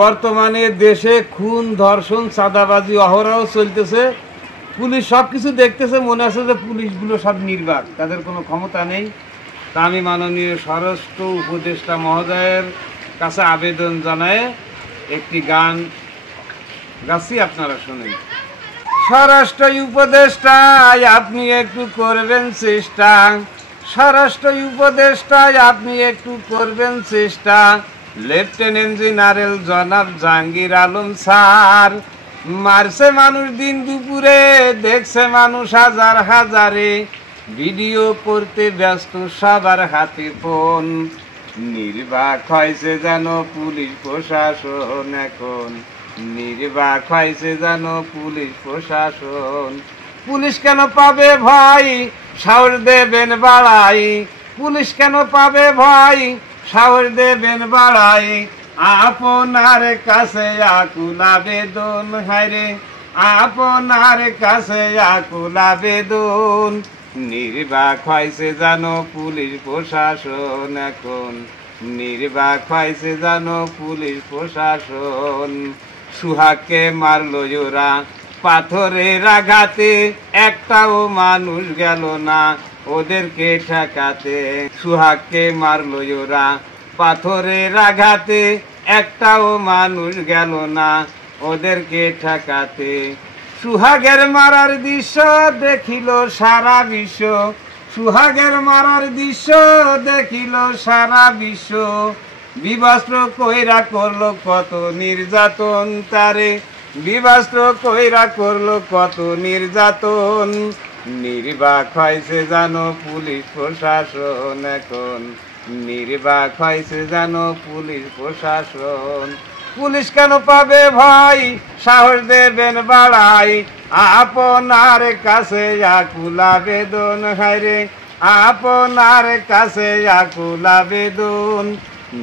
বর্তমানে দেশে খুন, ধর্ষণ, চাঁদাবাজি অহরহ চলতেছে। পুলিশ সব কিছু দেখতেছে, মনে আছে যে পুলিশগুলো সব নির্বাক, তাদের কোনো ক্ষমতা নেই। তা আমি মাননীয় স্বরাষ্ট্র উপদেষ্টা মহোদয়ের কাছে আবেদন জানায় একটি গান গাচ্ছি, আপনারা শুনেন। স্বরাষ্ট্র উপদেষ্টায় আপনি একটু করবেন চেষ্টা, স্বরাষ্ট্র উপদেষ্টায় আপনি একটু করবেন চেষ্টা, লেফটেন্যান্ট জেনারেল জনাব জাহাঙ্গীর আলম স্যার মারছে মানুষ দিন দুপুরে, দেখছে মানুষ হাজার হাজারে, ভিডিও করতে ব্যস্ত সবার হাতে ফোন, নির্বাক হয়েছে যেন পুলিশ প্রশাসন, এখন নির্বাক হয়েছে যেন পুলিশ প্রশাসন। পুলিশ কেন পাবে ভয়, সাহস দেবেন বাড়াই, পুলিশ কেন পাবে ভয়, সাহস দেবেন বাড়াই, আপনার কাছে আকুল আবেদন, হায়রে আপনার কাছে আকুল আবেদন, নির্বাক হয়েছে যেন পুলিশ প্রশাসন, এখন নির্বাক হয়েছে যেন পুলিশ প্রশাসন। সুহাগকে মারলো ওরা পাথরের আঘাতে, একটাও মানুষ গেল না ওদেরকে ঠেকাতে, সুহাগকে মারলো ওরা পাথরের আঘাতে, একটাও মানুষ গেল না ওদেরকে ঠেকাতে। সুহাগের মারার দৃশ্য দেখিল সারা বিশ্ব, সুহাগের মারার দৃশ্য দেখিল সারা বিশ্ব, বিবস্ত্র কইরা করলো কত নির্যাতন তারে, বিবস্ত্র কইরা করলো কত নির্যাতন, নির্বাক হয়েছে জানো পুলিশ প্রশাসন, এখন নির্বাক হয়েছে জানো পুলিশ প্রশাসন। পুলিশ কেন পাবে ভয়, সাহস দেবেন বাড়াই, আপনার কাছে আকুল আবেদন, হায়রে আপনার কাছে আকুল আবেদন,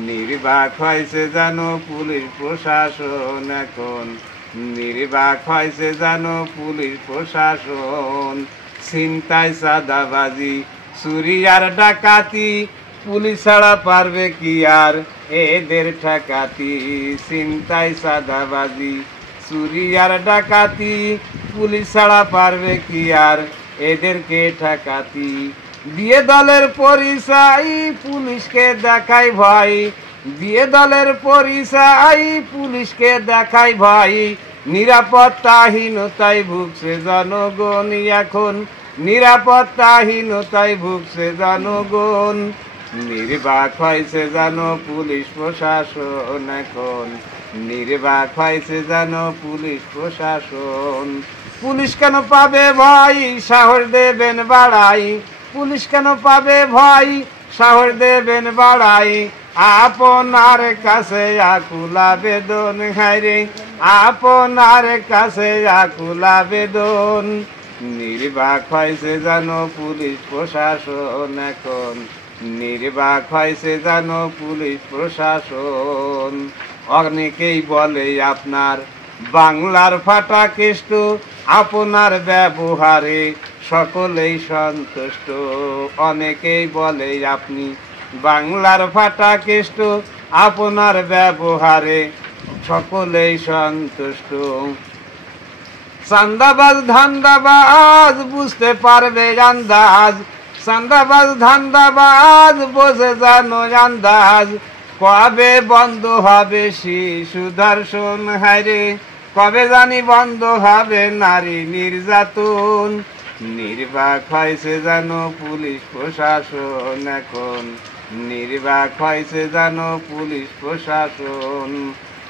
নির্বাক হয়েছে জানো পুলিশ প্রশাসন, এখন নির্বাক হয়েছে জানো পুলিশ প্রশাসন। ছিনতাই, চাঁদাবাজি, চুরি আর ডাকাতি, পুলিশ ছাড়া পারবে কি আর এদের ঠেকাতি, ছিনতাই, চাঁদাবাজি, চুরি আর ডাকাতি, পুলিশ ছাড়া পারবে কি আর এদেরকে ঠেকাতি। দিয়ে দলের পরিচয় পুলিশকে দেখাই ভয়, দিয়ে দলের পরিচয় পুলিশকে দেখাই ভয়, নিরাপত্তাহীনতায় ভুগছে জনগণ, এখন নিরাপত্তাহীনতায় ভুগছে জনগণ, নির্বাক হয়েছে জানো পুলিশ প্রশাসন, এখন নির্বাক হয়েছে জানো পুলিশ প্রশাসন। পুলিশ কেন পাবে ভয়, সাহস দেবেন বাড়াই, পুলিশ কেন পাবে ভয়, সাহস দেবেন বাড়াই, আপনার কাছে আকুল আবেদন, হায়রে আপনার কাছে আকুল আবেদন, নির্বাক হয়েছে জানো পুলিশ প্রশাসন, এখন নির্বাক হয়েছে জানো পুলিশ প্রশাসন। অনেকেই বলে আপনার বাংলার ফাটা কেষ্ট, আপনার ব্যবহারে সকলেই সন্তুষ্ট, অনেকেই বলে আপনি বাংলার ফাটা কেষ্ট, আপনার ব্যবহারে সকলেই সন্তুষ্ট। চাঁদাবাজ ধান্দাবাজ বুঝতে পারবে আন্দাজ, চাঁদাবাজ ধান্দাবাজ বোঝে জানো আন্দাজ, কবে বন্ধ হবে শিশু ধর্ষণ, হায়রে কবে জানি বন্ধ হবে নারী নির্যাতন, নির্বাক হয়েছে জানো পুলিশ প্রশাসন, এখন নির্বাক হয়েছে জানো পুলিশ প্রশাসন।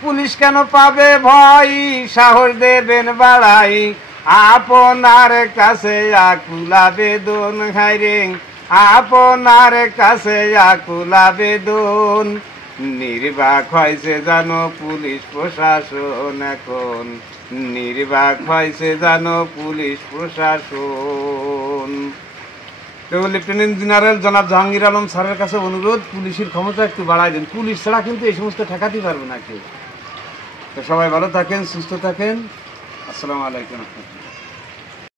পুলিশ কেন পাবে ভয়, সাহস দেবেন বাড়াই, আপনার কাছে আকুল আবেদন, হায়রে আপনার কাছে আকুল আবেদন, নির্বাক হয়েছে জানো পুলিশ প্রশাসন, এখন নির্বাক হয়েছে জানো পুলিশ প্রশাসন। তো লেফটেন্যান্ট জেনারেল জনাব জাহাঙ্গীর আলম স্যারের কাছে অনুরোধ, পুলিশের ক্ষমতা একটু বাড়াই দেন, পুলিশ ছাড়া কিন্তু এই সমস্ত ঠেকাতে পারবে না কেউ। তো সবাই ভালো থাকেন, সুস্থ থাকেন, আসসালামু আলাইকুম।